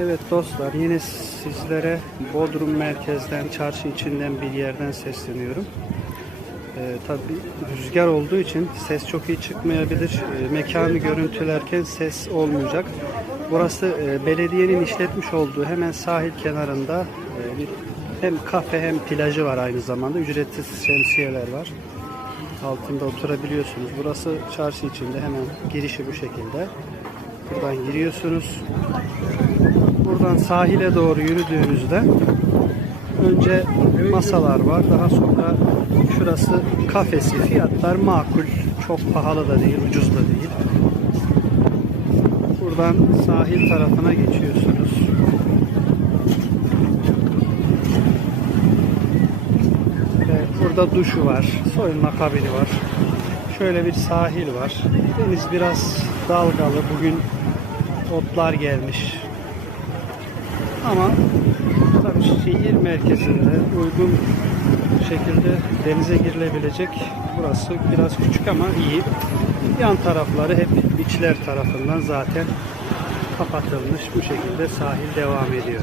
Evet dostlar yine sizlere Bodrum merkezden, çarşı içinden bir yerden sesleniyorum. Ee, tabii rüzgar olduğu için ses çok iyi çıkmayabilir. Ee, mekanı görüntülerken ses olmayacak. Burası e, belediyenin işletmiş olduğu hemen sahil kenarında e, bir hem kafe hem plajı var aynı zamanda. Ücretsiz şemsiyeler var. Altında oturabiliyorsunuz. Burası çarşı içinde hemen girişi bu şekilde. Buradan giriyorsunuz. Buradan sahile doğru yürüdüğünüzde önce masalar var. Daha sonra şurası kafesi. Fiyatlar makul. Çok pahalı da değil, ucuz da değil. Buradan sahil tarafına geçiyorsunuz. Burada duşu var. Soyunma kabini var. Şöyle bir sahil var. Deniz biraz dalgalı. Bugün otlar gelmiş. Ama tabii şehir merkezinde uygun şekilde denize girilebilecek burası biraz küçük ama iyi. Yan tarafları hep biçler tarafından zaten kapatılmış. Bu şekilde sahil devam ediyor.